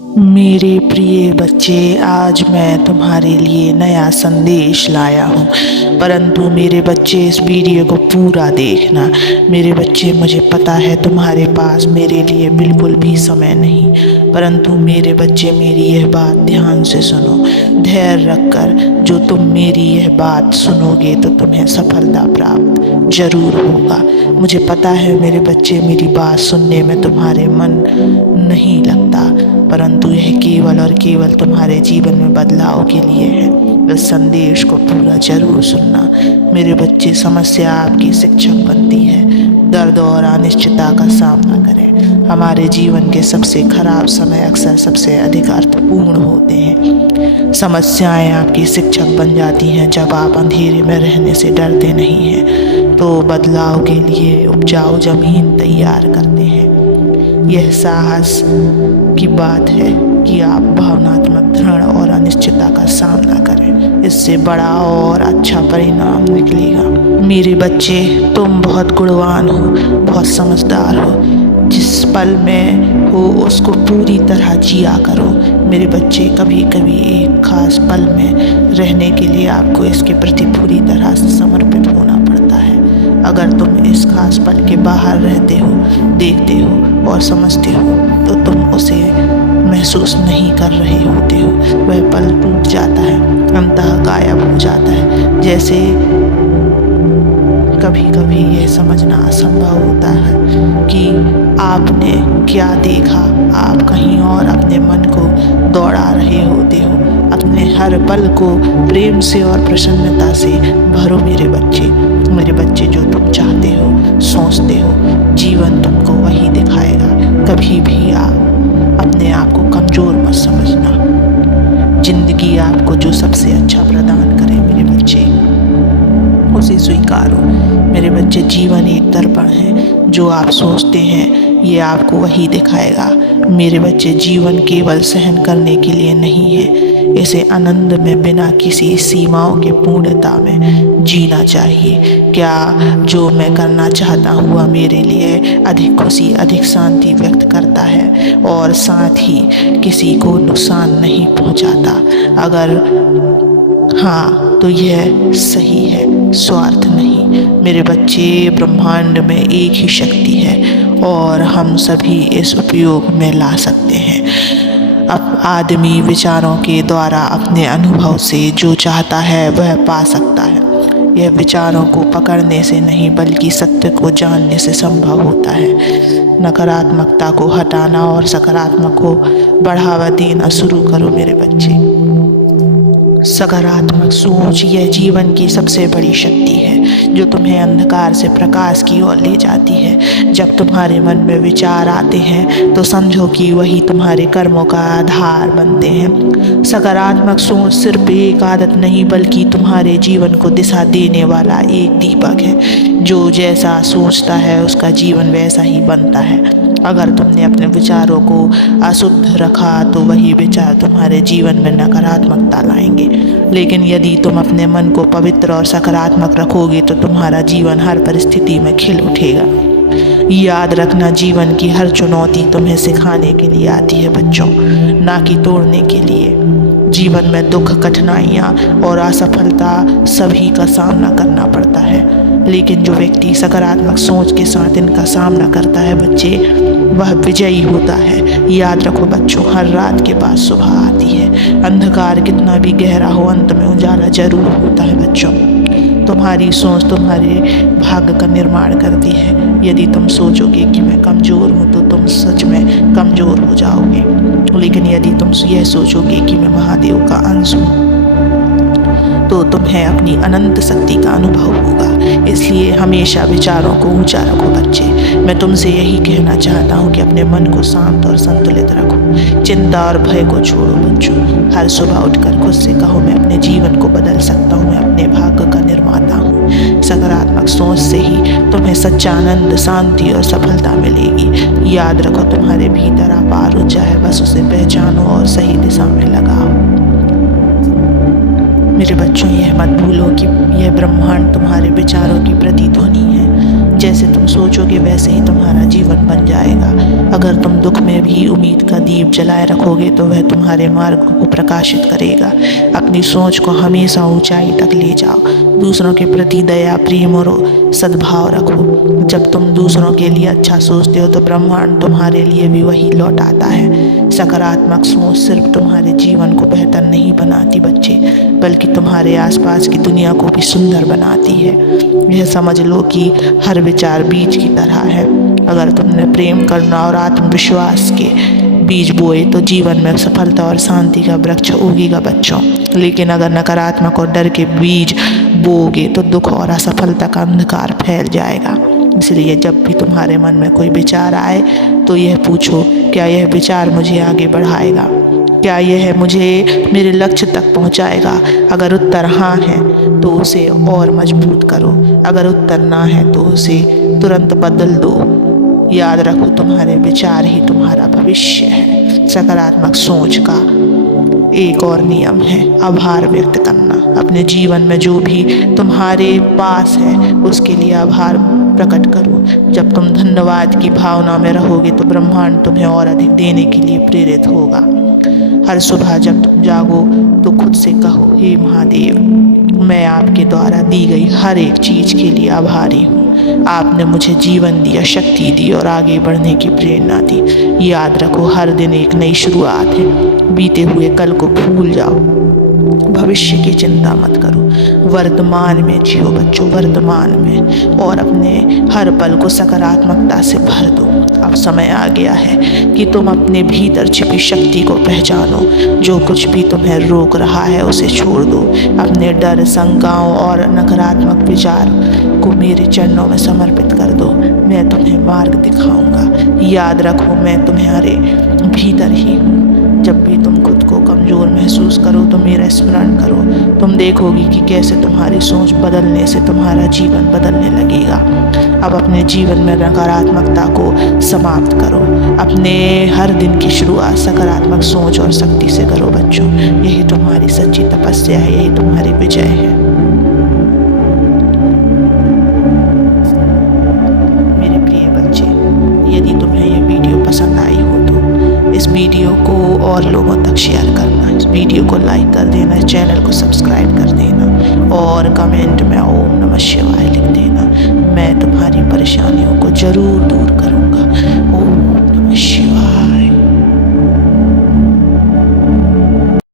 मेरे प्रिय बच्चे, आज मैं तुम्हारे लिए नया संदेश लाया हूँ। परंतु मेरे बच्चे, इस वीडियो को पूरा देखना। मेरे बच्चे, मुझे पता है तुम्हारे पास मेरे लिए बिल्कुल भी समय नहीं, परंतु मेरे बच्चे, मेरी यह बात ध्यान से सुनो। धैर्य रखकर जो तुम मेरी यह बात सुनोगे तो तुम्हें सफलता प्राप्त जरूर होगा। मुझे पता है मेरे बच्चे, मेरी बात सुनने में तुम्हारे मन नहीं लगता, परंतु यह केवल और केवल तुम्हारे जीवन में बदलाव के लिए है। इस संदेश को पूरा जरूर सुनना। मेरे बच्चे, समस्या आपकी शिक्षक बनती है। दर्द और अनिश्चितता का सामना करें। हमारे जीवन के सबसे खराब समय अक्सर सबसे अधिक अर्थपूर्ण होते हैं। समस्याएं आपकी शिक्षक बन जाती हैं जब आप अंधेरे में रहने से डरते नहीं हैं, तो बदलाव के लिए उपजाऊ जमीन तैयार करते हैं। यह साहस की बात है कि आप भावनात्मक दृढ़ और अनिश्चितता का सामना करें। इससे बड़ा और अच्छा परिणाम निकलेगा। मेरे बच्चे, तुम बहुत गुणवान हो, बहुत समझदार हो। जिस पल में हो उसको पूरी तरह जिया करो। मेरे बच्चे, कभी कभी एक खास पल में रहने के लिए आपको इसके प्रति पूरी तरह से समर्पित होना पड़ता है। अगर तुम इस खास पल के बाहर रहते हो, देखते हो और समझते हो, तो तुम उसे महसूस नहीं कर रहे होते हो। वह पल टूट जाता है, अंततः गायब हो जाता है। जैसे कभी कभी यह समझना असंभव होता है कि आपने क्या देखा। आप कहीं और अपने मन को दौड़ा रहे होते हो। अपने हर पल को प्रेम से और प्रसन्नता से भरो। मेरे बच्चे, जो तुम चाहते हो, सोचते हो, जीवन तुमको वही दिखाएगा। कभी भी आप अपने आप को कमज़ोर मत समझना। जिंदगी आपको जो सबसे अच्छा प्रदान करे, मेरे बच्चे, उसे स्वीकारो। मेरे बच्चे, जीवन एक दर्पण है। जो आप सोचते हैं ये आपको वही दिखाएगा। मेरे बच्चे, जीवन केवल सहन करने के लिए नहीं है, इसे आनंद में बिना किसी सीमाओं के पूर्णता में जीना चाहिए। क्या जो मैं करना चाहता हूँ वह मेरे लिए अधिक खुशी, अधिक शांति व्यक्त करता है और साथ ही किसी को नुकसान नहीं पहुँचाता? अगर हाँ, तो यह सही है, स्वार्थ नहीं। मेरे बच्चे, ब्रह्मांड में एक ही शक्ति है और हम सभी इस उपयोग में ला सकते हैं। अब आदमी विचारों के द्वारा अपने अनुभव से जो चाहता है वह पा सकता है। यह विचारों को पकड़ने से नहीं बल्कि सत्य को जानने से संभव होता है। नकारात्मकता को हटाना और सकारात्मक को बढ़ावा देना शुरू करो। मेरे बच्चे, सकारात्मक सोच यह जीवन की सबसे बड़ी शक्ति है जो तुम्हें अंधकार से प्रकाश की ओर ले जाती है। जब तुम्हारे मन में विचार आते हैं तो समझो कि वही तुम्हारे कर्मों का आधार बनते हैं। सकारात्मक सोच सिर्फ एक आदत नहीं बल्कि तुम्हारे जीवन को दिशा देने वाला एक दीपक है। जो जैसा सोचता है उसका जीवन वैसा ही बनता है। अगर तुमने अपने विचारों को अशुद्ध रखा तो वही विचार तुम्हारे जीवन में नकारात्मकता लाएंगे। लेकिन यदि तुम अपने मन को पवित्र और सकारात्मक रखोगे तो तुम्हारा जीवन हर परिस्थिति में खिल उठेगा। याद रखना, जीवन की हर चुनौती तुम्हें सिखाने के लिए आती है बच्चों, ना कि तोड़ने के लिए। जीवन में दुख, कठिनाइयाँ और असफलता सभी का सामना करना पड़ता है, लेकिन जो व्यक्ति सकारात्मक सोच के साथ इनका सामना करता है बच्चे, वह विजयी होता है। याद रखो बच्चों, हर रात के बाद सुबह आती है। अंधकार कितना भी गहरा हो, अंत में उजाला जरूर होता है बच्चों। तुम्हारी सोच तुम्हारे भाग्य का निर्माण करती है। यदि तुम सोचोगे कि मैं कमज़ोर हूँ तो तुम सच में कमज़ोर हो जाओगे, लेकिन यदि तुम यह सोचोगे कि मैं महादेव का अंश हूँ तो तुम्हें अपनी अनंत शक्ति का अनुभव होगा। इसलिए हमेशा विचारों को ऊंचा रखो बच्चे। मैं तुमसे यही कहना चाहता हूँ कि अपने मन को शांत और संतुलित रखो। चिंता और भय को छोड़ो बच्चों। हर सुबह उठकर खुद से कहो, मैं अपने जीवन को बदल सकता हूँ, मैं अपने भाग्य का निर्माता हूँ। सकारात्मक सोच से ही तुम्हें सच्चा आनंद, शांति और सफलता मिलेगी। याद रखो, तुम्हारे भीतर अपार ऊर्जा है, बस उसे पहचानो और सही दिशा में लगाओ। मेरे बच्चों, यह मत भूलो कि यह ब्रह्मांड तुम्हारे विचारों की प्रतिध्वनि है। जैसे तुम सोचोगे वैसे ही तुम्हारा जीवन बन जाएगा। अगर तुम दुख में भी उम्मीद का दीप जलाए रखोगे तो वह तुम्हारे मार्ग को प्रकाशित करेगा। अपनी सोच को हमेशा ऊंचाई तक ले जाओ। दूसरों के प्रति दया, प्रेम और सद्भाव रखो। जब तुम दूसरों के लिए अच्छा सोचते हो तो ब्रह्मांड तुम्हारे लिए भी वही लौट आता है। सकारात्मक सोच सिर्फ तुम्हारे जीवन को बेहतर नहीं बनाती बच्चे, बल्कि तुम्हारे आसपास की दुनिया को भी सुंदर बनाती है। यह समझ लो कि हर विचार बीज की तरह है। अगर तुमने प्रेम, करुणा और आत्मविश्वास के बीज बोए तो जीवन में सफलता और शांति का वृक्ष उगेगा बच्चों। लेकिन अगर नकारात्मक और डर के बीज बोओगे तो दुख और असफलता का अंधकार फैल जाएगा। इसलिए जब भी तुम्हारे मन में कोई विचार आए तो यह पूछो, क्या यह विचार मुझे आगे बढ़ाएगा? क्या यह मुझे मेरे लक्ष्य तक पहुंचाएगा? अगर उत्तर हाँ है तो उसे और मजबूत करो। अगर उत्तर ना है तो उसे तुरंत बदल दो। याद रखो, तुम्हारे विचार ही तुम्हारा भविष्य है। सकारात्मक सोच का एक और नियम है आभार व्यक्त करना। अपने जीवन में जो भी तुम्हारे पास है उसके लिए आभार प्रकट करो। जब तुम धन्यवाद की भावना में रहोगे तो ब्रह्मांड तुम्हें और अधिक देने के लिए प्रेरित होगा। हर सुबह जब तुम जागो तो खुद से कहो, हे महादेव, मैं आपके द्वारा दी गई हर एक चीज़ के लिए आभारी हूँ। आपने मुझे जीवन दिया, शक्ति दी और आगे बढ़ने की प्रेरणा दी। याद रखो, हर दिन एक नई शुरुआत है। बीते हुए कल को भूल जाओ, भविष्य की चिंता मत करो। वर्तमान में जियो बच्चों, वर्तमान में, और अपने हर पल को सकारात्मकता से भर दो। अब समय आ गया है कि तुम अपने भीतर छिपी शक्ति को पहचानो। जो कुछ भी तुम्हें रोक रहा है उसे छोड़ दो। अपने डर, शंकाओं और नकारात्मक विचार को मेरे चरणों में समर्पित कर दो। मैं तुम्हें मार्ग दिखाऊंगा। याद रखो, मैं तुम्हारे भीतर ही हूँ। जब भी तुम खुद को कमज़ोर महसूस करो तो मेरा स्मरण करो। तुम देखोगी कि कैसे तुम्हारी सोच बदलने से तुम्हारा जीवन बदलने लगेगा। अब अपने जीवन में नकारात्मकता को समाप्त करो। अपने हर दिन की शुरुआत सकारात्मक सोच और शक्ति से करो बच्चों। यही तुम्हारी सच्ची तपस्या है, यही तुम्हारी विजय है। मेरे प्रिय बच्चे, यदि तुम्हें यह वीडियो पसंद आई हो तो इस वीडियो को और लोगों तक शेयर करना, इस वीडियो को लाइक कर देना, इस चैनल को सब्सक्राइब कर देना और कमेंट में ओम नमः शिवाय लिख देना। मैं तुम्हारी परेशानियों को ज़रूर दूर करूँगा। ओम नमः शिवाय।